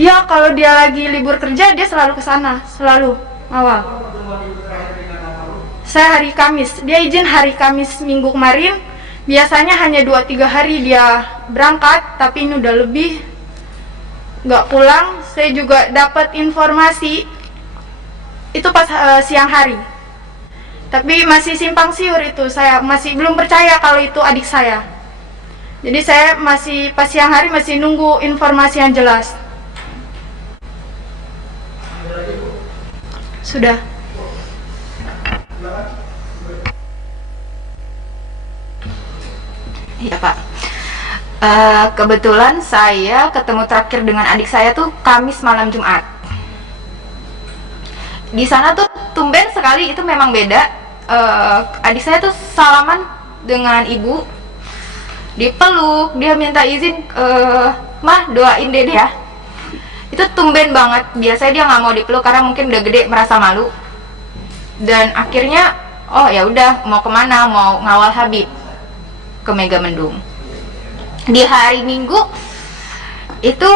Ya, kalau dia lagi libur kerja dia selalu ke sana, selalu awal. Saya hari Kamis, dia izin hari Kamis minggu kemarin. Biasanya hanya 2-3 hari dia berangkat, tapi ini udah lebih nggak pulang. Saya juga dapat informasi itu pas siang hari, tapi masih simpang siur itu. Saya masih belum percaya kalau itu adik saya. Jadi saya masih pas siang hari masih nunggu informasi yang jelas. Sudah. Iya Pak. Kebetulan saya ketemu terakhir dengan adik saya tuh Kamis malam Jumat. Di sana tuh tumben sekali, itu memang beda. Adik saya tuh salaman dengan ibu, dipeluk, dia minta izin, mah doain dede ya. Itu tumben banget. Biasanya dia nggak mau dipeluk karena mungkin udah gede merasa malu. Dan akhirnya, oh ya udah, mau kemana? Mau ngawal Habib ke Megamendung. Di hari Minggu itu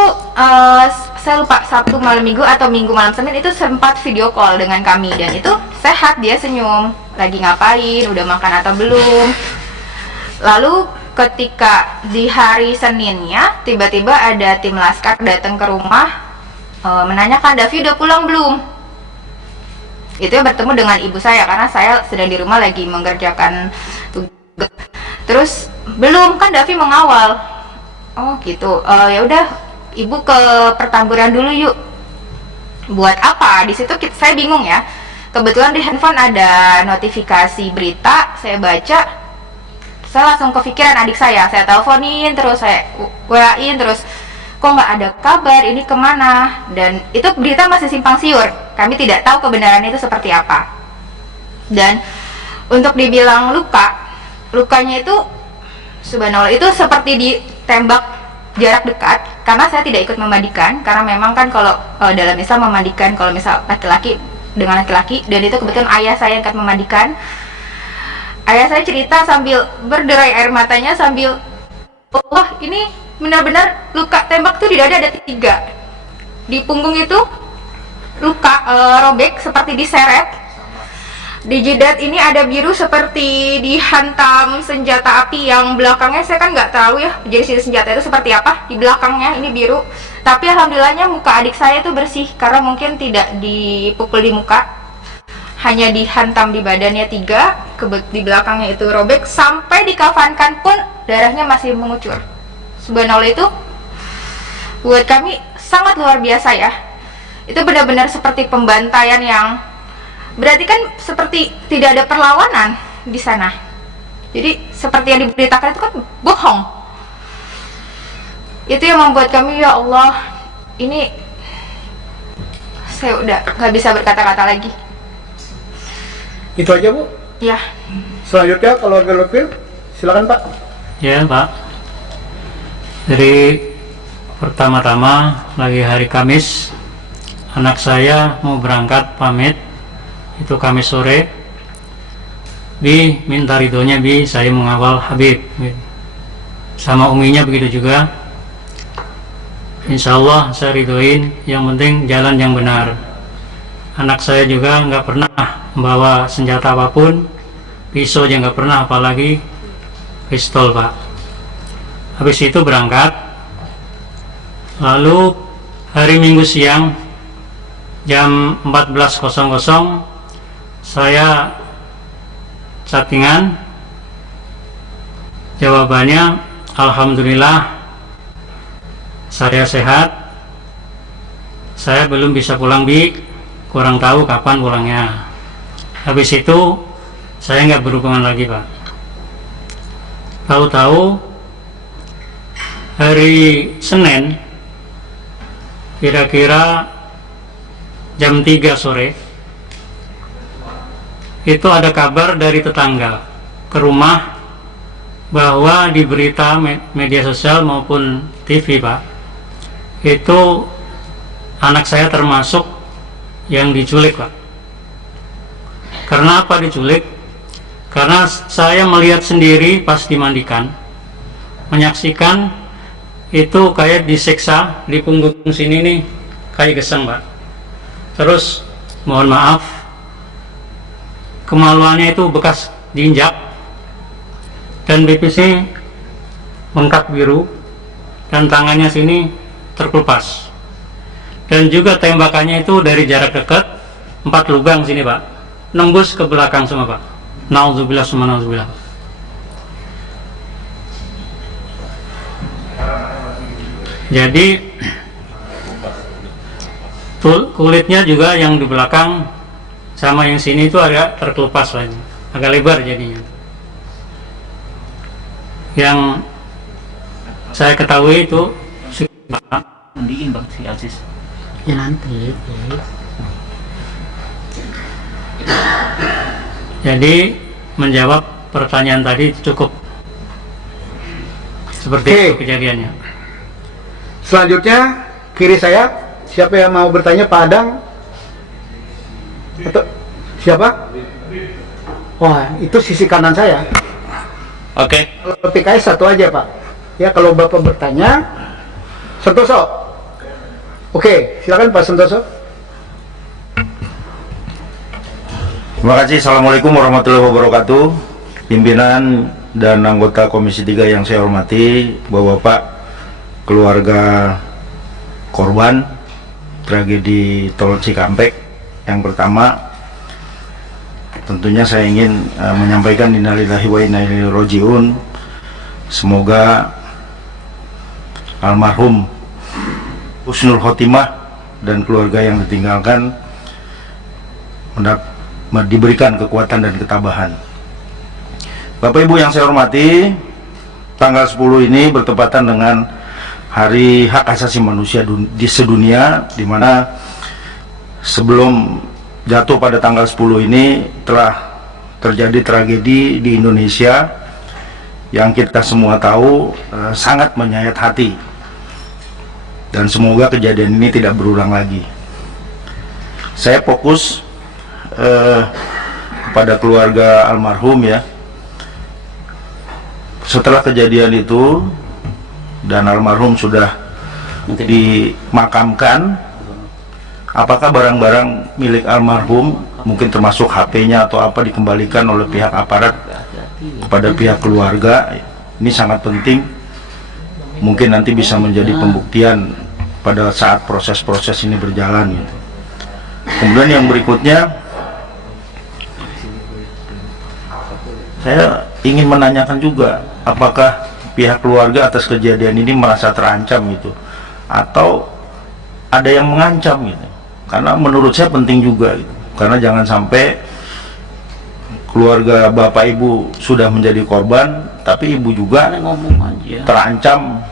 saya lupa Sabtu malam Minggu atau Minggu malam Senin itu sempat video call dengan kami, dan itu sehat, dia senyum, lagi ngapain, udah makan atau belum. Lalu ketika di hari Seninnya tiba-tiba ada tim laskar datang ke rumah, menanyakan Davi udah pulang belum. Itu ya bertemu dengan ibu saya karena saya sedang di rumah lagi mengerjakan tugas. Terus belum, kan Davi mengawal. Oh gitu. Ya udah, ibu ke pertamburan dulu yuk. Buat apa? Di situ saya bingung ya. Kebetulan di handphone ada notifikasi berita, saya baca. Saya langsung kepikiran adik saya. Saya teleponin, terus saya WA-in, terus kok nggak ada kabar, ini kemana? Dan itu berita masih simpang siur. Kami tidak tahu kebenarannya itu seperti apa. Dan untuk dibilang lukanya itu subhanallah itu seperti ditembak jarak dekat, karena saya tidak ikut memandikan, karena memang kan kalau dalam Islam memandikan kalau misal laki-laki dengan laki-laki, dan itu kebetulan ayah saya yang akan memandikan. Ayah saya cerita sambil berderai air matanya, sambil, wah ini benar-benar luka tembak tuh di dada ada 3, di punggung itu luka robek seperti diseret. Di jidat ini ada biru seperti dihantam senjata api, yang belakangnya saya kan nggak tahu ya jenis senjata itu seperti apa. Di belakangnya ini biru, tapi alhamdulillahnya muka adik saya itu bersih karena mungkin tidak dipukul di muka, hanya dihantam di badannya 3, di belakangnya itu robek. Sampai dikafankan pun darahnya masih mengucur. Subhanallah, itu buat kami sangat luar biasa ya. Itu benar-benar seperti pembantaian, yang berarti kan seperti tidak ada perlawanan di sana. Jadi seperti yang diberitakan itu kan bohong. Itu yang membuat kami, ya Allah, ini saya udah nggak bisa berkata-kata lagi. Itu aja Bu. Ya. Selanjutnya keluarga Lutfi, silakan Pak. Ya Pak. Jadi pertama-tama lagi hari Kamis, anak saya mau berangkat pamit. Itu Kamis sore, Bi minta ridhonya Bi saya mengawal Habib, sama uminya begitu juga. Insya Allah saya ridhoin, yang penting jalan yang benar. Anak saya juga nggak pernah membawa senjata apapun, pisau aja nggak pernah, apalagi pistol Pak. Habis itu berangkat. Lalu hari Minggu siang jam 14.00 saya chattingan, jawabannya alhamdulillah saya sehat, saya belum bisa pulang Bi, kurang tahu kapan pulangnya. Habis itu saya nggak berhubungan lagi Pak. Tahu-tahu hari Senin kira-kira jam 3 sore itu ada kabar dari tetangga ke rumah bahwa di berita media sosial maupun TV Pak, itu anak saya termasuk yang diculik Pak. Karena apa diculik? Karena saya melihat sendiri pas dimandikan, menyaksikan itu kayak disiksa di punggung sini nih, kayak geseng Pak. Terus mohon maaf, kemaluannya itu bekas diinjak, dan pipisnya bengkak biru, dan tangannya sini terkelupas, dan juga tembakannya itu dari jarak dekat 4 lubang sini Pak, nembus ke belakang semua Pak. Nauzubillah summa nauzubillah. Jadi kulitnya juga yang di belakang sama yang sini itu agak terkelupas lagi, agak lebar jadinya. Yang saya ketahui itu Mandiin Bang si Aziz. Ya nanti. Jadi menjawab pertanyaan tadi cukup seperti Oke. itu kejadiannya. Selanjutnya kiri saya, siapa yang mau bertanya? Pak Adang atau siapa? Wah, itu sisi kanan saya. Oke. Kalau PKS satu aja Pak. Ya, kalau Bapak bertanya, Santoso. Oke, silakan Pak Santoso. Terima kasih. Assalamualaikum warahmatullahi wabarakatuh. Pimpinan dan anggota Komisi 3 yang saya hormati, Bapak-bapak, keluarga korban tragedi Tol Cikampek. Yang pertama, tentunya saya ingin menyampaikan innalillahi wa inna ilaihi rajiun. Semoga almarhum husnul khotimah dan keluarga yang ditinggalkan diberikan kekuatan dan ketabahan. Bapak Ibu yang saya hormati, tanggal 10 ini bertepatan dengan Hari Hak Asasi Manusia di sedunia, di mana sebelum jatuh pada tanggal 10 ini telah terjadi tragedi di Indonesia yang kita semua tahu sangat menyayat hati, dan semoga kejadian ini tidak berulang lagi. Saya fokus pada keluarga almarhum ya. Setelah kejadian itu dan almarhum sudah dimakamkan, apakah barang-barang milik almarhum, mungkin termasuk HP-nya atau apa, dikembalikan oleh pihak aparat kepada pihak keluarga? Ini sangat penting, mungkin nanti bisa menjadi pembuktian pada saat proses-proses ini berjalan gitu. Kemudian yang berikutnya, saya ingin menanyakan juga, apakah pihak keluarga atas kejadian ini merasa terancam gitu, atau ada yang mengancam gitu? Karena menurut saya penting juga gitu. Karena jangan sampai keluarga bapak ibu sudah menjadi korban, tapi ibu juga terancam,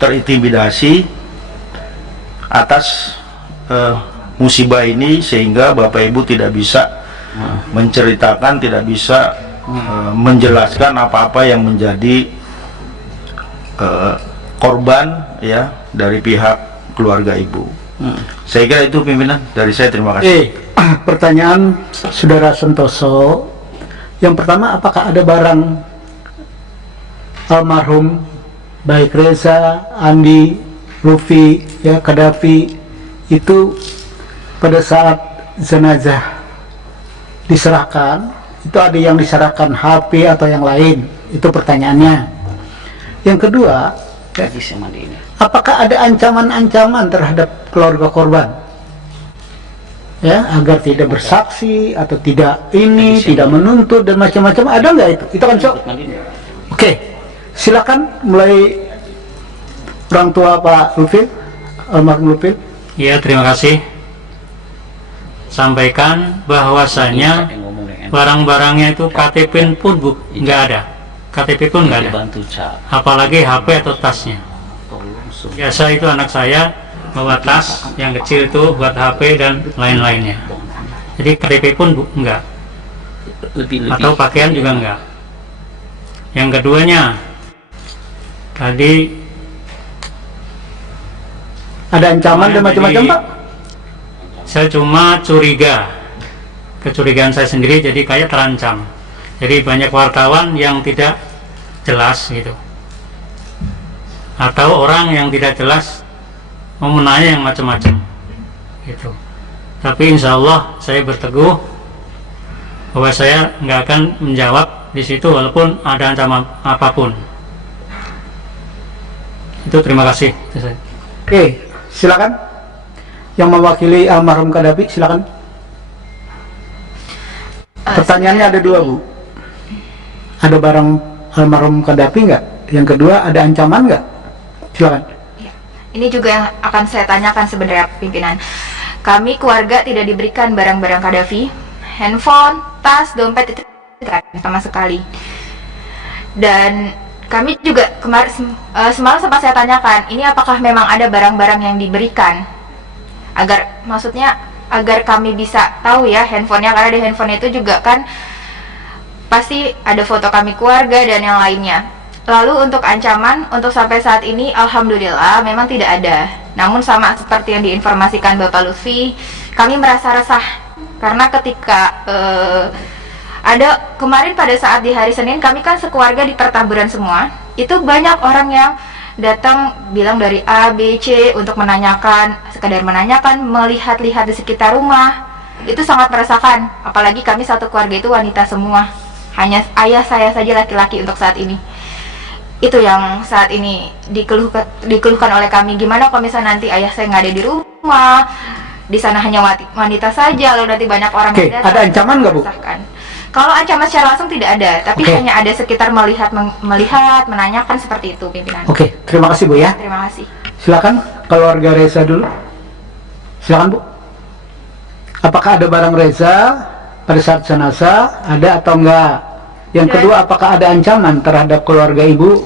terintimidasi atas musibah ini, sehingga bapak ibu tidak bisa menceritakan, tidak bisa menjelaskan apa-apa yang menjadi korban ya dari pihak keluarga ibu. Saya kira itu pimpinan dari saya, terima kasih. Pertanyaan Saudara Santoso. Yang pertama, apakah ada barang almarhum baik Reza, Andi, Lufi, ya, Kadafi itu pada saat jenazah diserahkan, itu ada yang diserahkan HP atau yang lain? Itu pertanyaannya. Yang kedua, apakah ada ancaman-ancaman terhadap keluarga korban, ya, agar tidak bersaksi atau tidak ini, tidak menuntut dan macam-macam? Ada nggak itu? Itu kan Sok? Oke, silakan mulai orang tua Pak Lufil, almarhum Lufil. Ya, terima kasih. Sampaikan bahwasanya barang-barangnya itu KTP pun nggak ada, KTP pun nggak ada, apalagi HP atau tasnya. Biasa itu anak saya bawa tas yang kecil itu buat HP dan lain-lainnya. Jadi KTP pun enggak, atau pakaian juga enggak. Yang keduanya, tadi Ada ancaman dan macam-macam Pak? saya cuma curiga, kecurigaan saya sendiri, jadi kayak terancam. Jadi banyak wartawan yang tidak jelas gitu. atau orang yang tidak jelas mau menanya yang macam-macam gitu. Tapi insya Allah saya berteguh bahwa saya nggak akan menjawab di situ walaupun ada ancaman apapun. Itu terima kasih. Itu saya. Oke, silakan. Yang mewakili almarhum Qaddafi, silakan. Pertanyaannya ada dua, Bu. Ada barang almarhum Qaddafi nggak? Yang kedua, ada ancaman nggak? Silakan. Ya. Ini juga yang akan saya tanyakan sebenarnya pimpinan. Kami keluarga tidak diberikan barang-barang Qaddafi, handphone, tas, dompet itu tidak sama sekali. Dan kami juga semalam sempat saya tanyakan, ini apakah memang ada barang-barang yang diberikan? Maksudnya agar kami bisa tahu ya handphonenya, karena di handphone itu juga kan pasti ada foto kami keluarga dan yang lainnya. Lalu untuk ancaman, untuk sampai saat ini alhamdulillah memang tidak ada. Namun sama seperti yang diinformasikan Bapak Lutfi, kami merasa resah karena ketika ada kemarin pada saat di hari Senin, kami kan sekeluarga di pertamburan semua. Itu banyak orang yang datang bilang dari A, B, C untuk menanyakan, sekedar menanyakan, melihat-lihat di sekitar rumah. Itu sangat meresahkan, apalagi kami satu keluarga itu wanita semua. Hanya ayah saya saja laki-laki untuk saat ini. Itu yang saat ini dikeluhkan oleh kami. Gimana kalau misalnya nanti ayah saya nggak ada di rumah, di sana hanya wanita saja, lalu nanti banyak orang Oke, yang datang. ada ancaman nggak, Bu? Meresahkan. Kalau ancaman secara langsung tidak ada, tapi Oke. hanya ada sekitar melihat, menanyakan seperti itu pimpinan. Oke, terima kasih, Bu ya. Terima kasih. Silakan keluarga Reza dulu. Silakan, Bu. Apakah ada barang Reza pada saat jenazah? Ada atau enggak? Yang kedua, apakah ada ancaman terhadap keluarga Ibu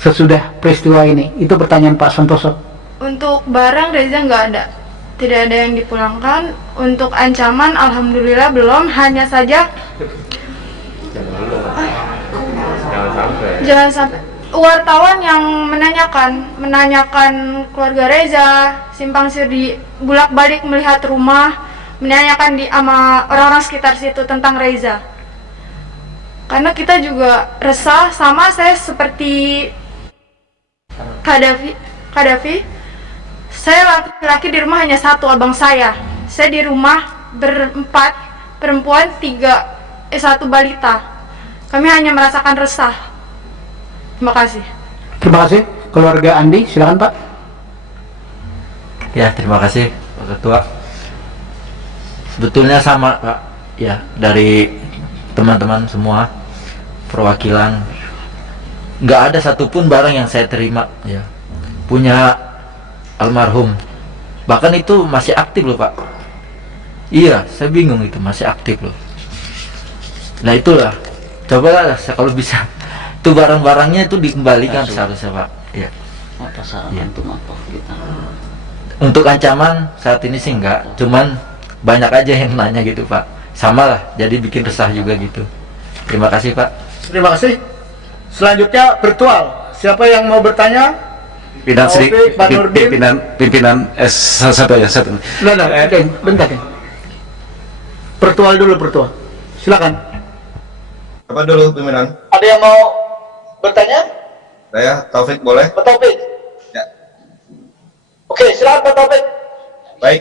sesudah peristiwa ini? Itu pertanyaan Pak Santoso. Untuk barang Reza nggak ada, tidak ada yang dipulangkan. Untuk ancaman alhamdulillah belum, hanya saja jangan sampai wartawan yang menanyakan keluarga Reza, simpang siur di bolak-balik melihat rumah, menanyakan sama orang-orang sekitar situ tentang Reza. Karena kita juga resah, sama saya seperti Qaddafi. Saya laki-laki di rumah hanya satu, abang saya. Saya di rumah berempat, perempuan satu balita. Kami hanya merasakan resah. Terima kasih. Terima kasih. Keluarga Andi, silakan Pak. Ya, terima kasih Pak Ketua. Sebetulnya sama Pak, ya, dari teman-teman semua perwakilan, nggak ada satupun barang yang saya terima ya punya almarhum, bahkan itu masih aktif loh Pak. Iya, saya bingung, itu masih aktif loh. Nah itulah, cobalah kalau bisa itu barang-barangnya itu dikembalikan seharusnya Pak ya. Ya. Untuk ancaman saat ini sih enggak, cuman banyak aja yang nanya gitu Pak, sama lah, jadi bikin resah juga gitu. Terima kasih Pak. Terima kasih. Selanjutnya virtual. Siapa yang mau bertanya? Pimpinan Sri, Taufik, Pak Nurdin. pimpinan satu aja satu. Nah, oke, bentar ya. Virtual dulu, virtual. Silakan. Apa dulu pimpinan? Ada yang mau bertanya? Saya Taufik boleh? Pak Taufik. Ya. Oke, silakan Pak Taufik. Baik.